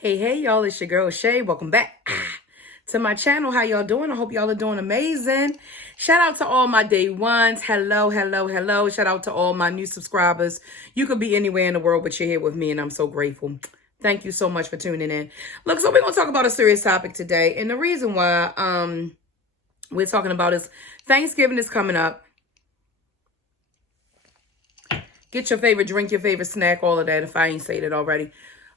Hey, y'all, it's your girl Shay. Welcome back to my channel. How y'all doing? I hope y'all are doing amazing. Shout out to all my day ones. Hello. Shout out to all my new subscribers. You could be anywhere in the world, but you're here with me, and I'm so grateful. Thank you so much for tuning in. Look, so we're going to talk about a serious topic today, and the reason why we're talking about is Thanksgiving is coming up. Get your favorite drink, your favorite snack, all of that, if I ain't said it already.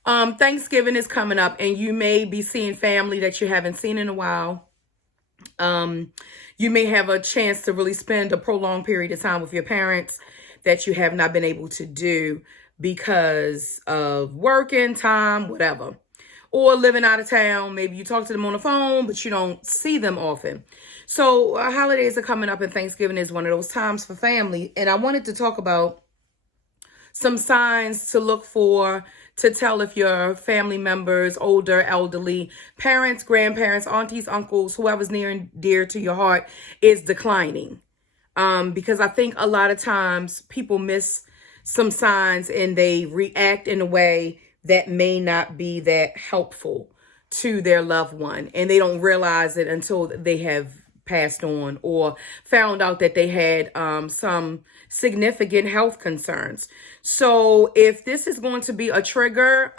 Thanksgiving is coming up, and you may be seeing family that you haven't seen in a while. You may have a chance to really spend a prolonged period of time with your parents that you have not been able to do because of working time, whatever. Or living out of town. Maybe you talk to them on the phone, but you don't see them often. So holidays are coming up, and Thanksgiving is one of those times for family. And I wanted to talk about some signs to look for to tell if your family members, older, elderly, parents, grandparents, aunties, uncles, whoever's near and dear to your heart is declining. Because I think a lot of times people miss some signs and they react in a way that may not be that helpful to their loved one. And they don't realize it until they have passed on or found out that they had some significant health concerns. So if this is going to be a trigger,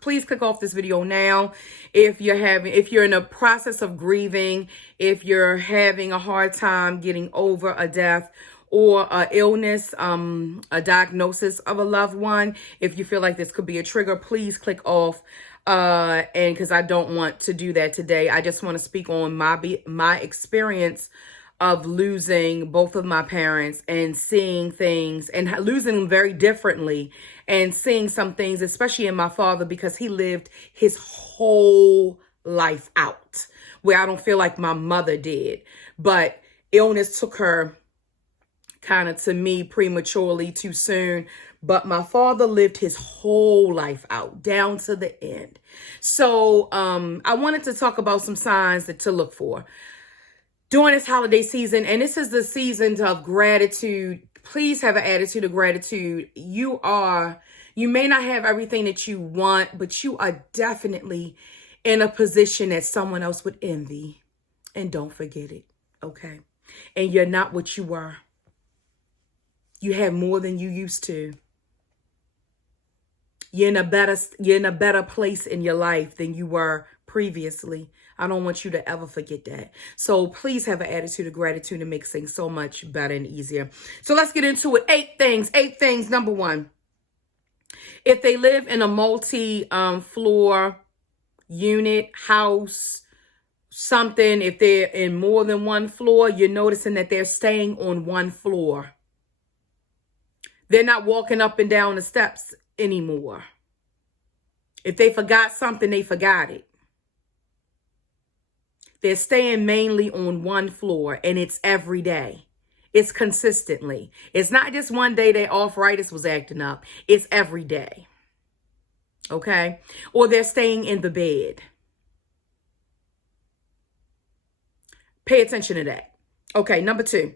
please click off this video now. If you're in a process of grieving, if you're having a hard time getting over a death or a illness, a diagnosis of a loved one, if you feel like this could be a trigger, please click off. And because I don't want to do that today, I just want to speak on my experience of losing both of my parents and seeing things and losing them very differently and seeing some things, especially in my father, because he lived his whole life out where I don't feel like my mother did. But illness took her kind of, to me, prematurely, too soon. But my father lived his whole life out down to the end. So I wanted to talk about some signs to look for during this holiday season. And this is the season of gratitude. Please have an attitude of gratitude. You may not have everything that you want, but you are definitely in a position that someone else would envy. And don't forget it, okay? And you're not what you were. You have more than you used to. You're in a better place in your life than you were previously. I don't want you to ever forget that. So please have an attitude of gratitude and make things so much better and easier. So let's get into it. 8 things. Number 1, if they live in a multi-floor unit, house, something, if they're in more than one floor, you're noticing that they're staying on one floor. They're not walking up and down the steps anymore. If they forgot something, they forgot it. They're staying mainly on one floor, and it's every day. It's consistently. It's not just one day that arthritis was acting up. It's every day. Okay? Or they're staying in the bed. Pay attention to that. Okay, number 2.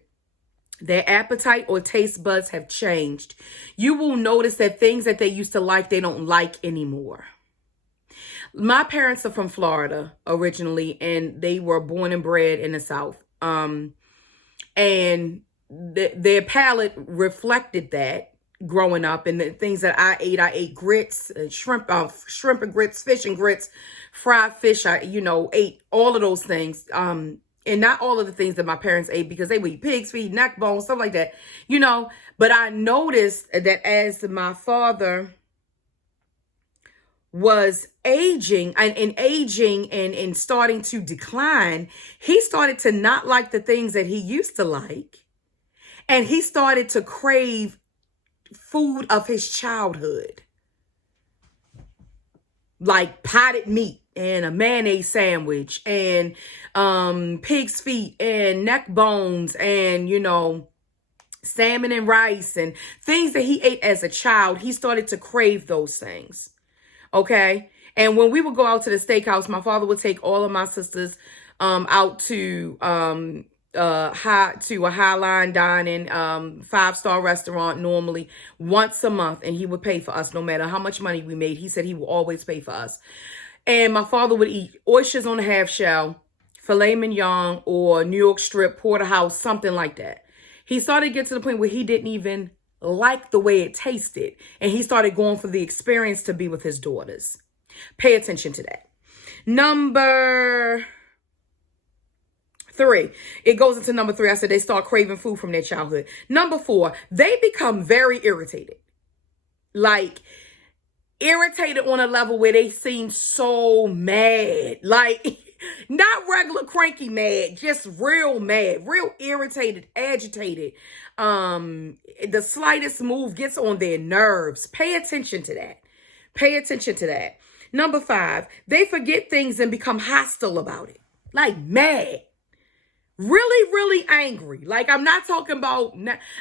Their appetite or taste buds have changed. You will notice that things that they used to like, they don't like anymore. My parents are from Florida originally, and they were born and bred in the South. And their palate reflected that growing up. And the things that I ate grits, shrimp and grits, fish and grits, fried fish. I ate all of those things. And not all of the things that my parents ate, because they would eat pig's feet, neck bones, stuff like that, But I noticed that as my father was aging and starting to decline, he started to not like the things that he used to like. And he started to crave food of his childhood, like potted meat and a mayonnaise sandwich and pig's feet and neck bones and, salmon and rice and things that he ate as a child. He started to crave those things. Okay. And when we would go out to the steakhouse, my father would take all of my sisters out to a high line dining 5-star restaurant normally once a month, and he would pay for us no matter how much money we made. He said he would always pay for us. And my father would eat oysters on the half shell, filet mignon, or New York strip, porterhouse, something like that. He started to get to the point where he didn't even like the way it tasted, and he started going for the experience to be with his daughters. Pay attention to that. Number 3, it goes into number 3. I said they start craving food from their childhood. Number 4, they become very irritated. Like, irritated on a level where they seem so mad. Like, not regular cranky mad, just real mad, real irritated, agitated. The slightest move gets on their nerves. Pay attention to that. Pay attention to that. Number 5, they forget things and become hostile about it. Like mad. Really, really angry. Like, I'm not talking about,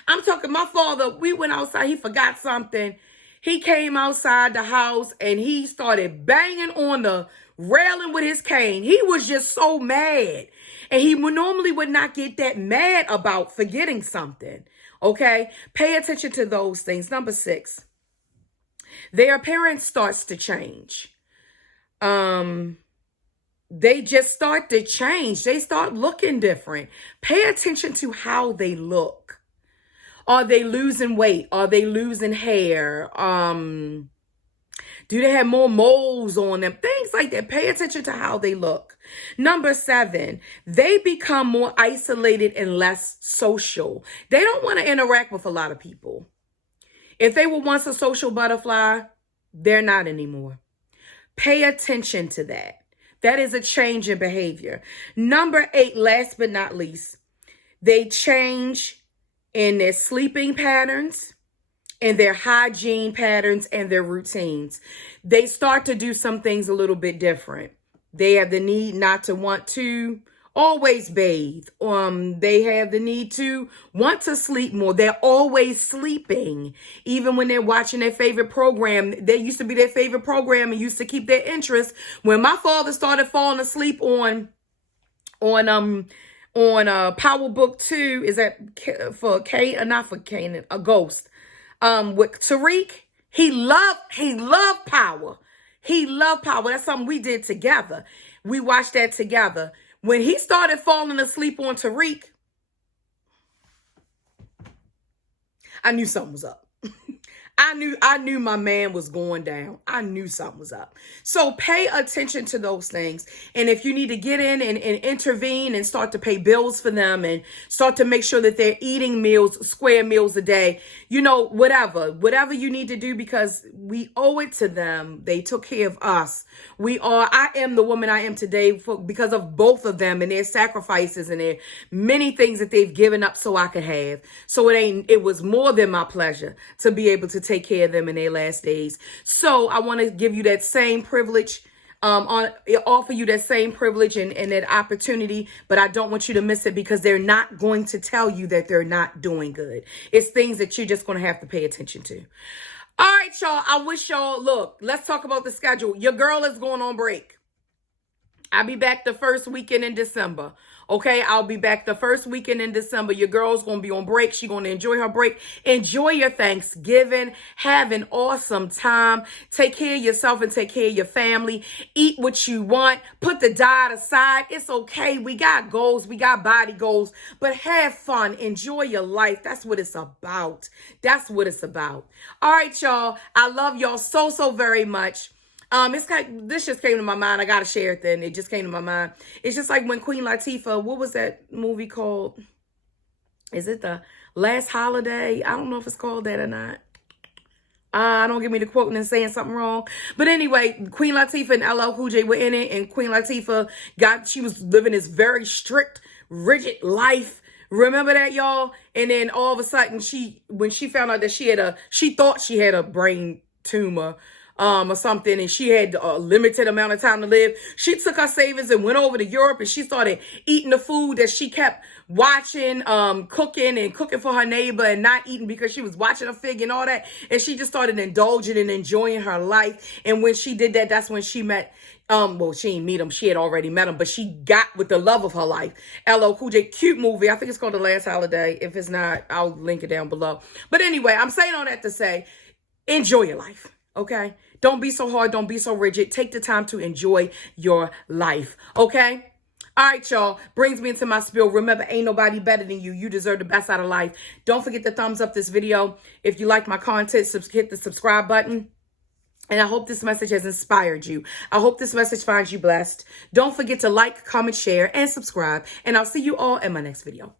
I'm talking my father, we went outside, he forgot something. He came outside the house and he started banging on the railing with his cane. He was just so mad. And he normally would not get that mad about forgetting something. Okay? Pay attention to those things. Number 6, their appearance starts to change. They just start to change. They start looking different. Pay attention to how they look. Are they losing weight? Are they losing hair? Do they have more moles on them? Things like that. Pay attention to how they look. Number 7, they become more isolated and less social. They don't want to interact with a lot of people. If they were once a social butterfly, they're not anymore. Pay attention to that. That is a change in behavior. Number 8, last but not least, they change in their sleeping patterns, in their hygiene patterns, and their routines. They start to do some things a little bit different. They have the need not to want to always bathe. They have the need to want to sleep more. They're always sleeping. Even when they're watching their favorite program, they used to be their favorite program and used to keep their interest. When my father started falling asleep on Power Book 2, is that for Kate or not for Canaan, a Ghost, with Tariq, he loved Power. He loved Power. That's something we did together. We watched that together. When he started falling asleep on Tariq, I knew something was up. I knew my man was going down. I knew something was up. So pay attention to those things. And if you need to get in and intervene and start to pay bills for them and start to make sure that they're eating meals, square meals a day, whatever you need to do, because we owe it to them. They took care of us. I am the woman I am today because of both of them and their sacrifices and their many things that they've given up so I could have. So it was more than my pleasure to be able to take care of them in their last days. So I want to give you that same privilege, offer you that same privilege and that opportunity, but I don't want you to miss it because they're not going to tell you that they're not doing good. It's things that you're just going to have to pay attention to. All right, y'all. I wish y'all, look, let's talk about the schedule. Your girl is going on break. I'll be back the first weekend in December. Okay, I'll be back the first weekend in December. Your girl's going to be on break. She's going to enjoy her break. Enjoy your Thanksgiving. Have an awesome time. Take care of yourself and take care of your family. Eat what you want. Put the diet aside. It's okay. We got goals. We got body goals. But have fun. Enjoy your life. That's what it's about. That's what it's about. All right, y'all. I love y'all so, so very much. This just came to my mind. I gotta share it then. It just came to my mind. It's just like when Queen Latifah, what was that movie called? Is it The Last Holiday? I don't know if it's called that or not. Don't give me the quoting and saying something wrong. But anyway, Queen Latifah and LL Cool J were in it, and Queen Latifah she was living this very strict, rigid life. Remember that, y'all? And then all of a sudden, when she found out that she thought she had a brain tumor. or something, and she had a limited amount of time to live. She took her savings and went over to Europe, and she started eating the food that she kept watching, cooking for her neighbor, and not eating because she was watching a fig and all that. And she just started indulging and enjoying her life. And when she did that, that's when she met, well, she didn't meet him. She had already met him, but she got with the love of her life. LL Cool J, cute movie. I think it's called The Last Holiday. If it's not, I'll link it down below. But anyway, I'm saying all that to say, enjoy your life, okay? Don't be so hard. Don't be so rigid. Take the time to enjoy your life, okay? All right, y'all. Brings me into my spiel. Remember, ain't nobody better than you. You deserve the best out of life. Don't forget to thumbs up this video. If you like my content, hit the subscribe button. And I hope this message has inspired you. I hope this message finds you blessed. Don't forget to like, comment, share, and subscribe. And I'll see you all in my next video.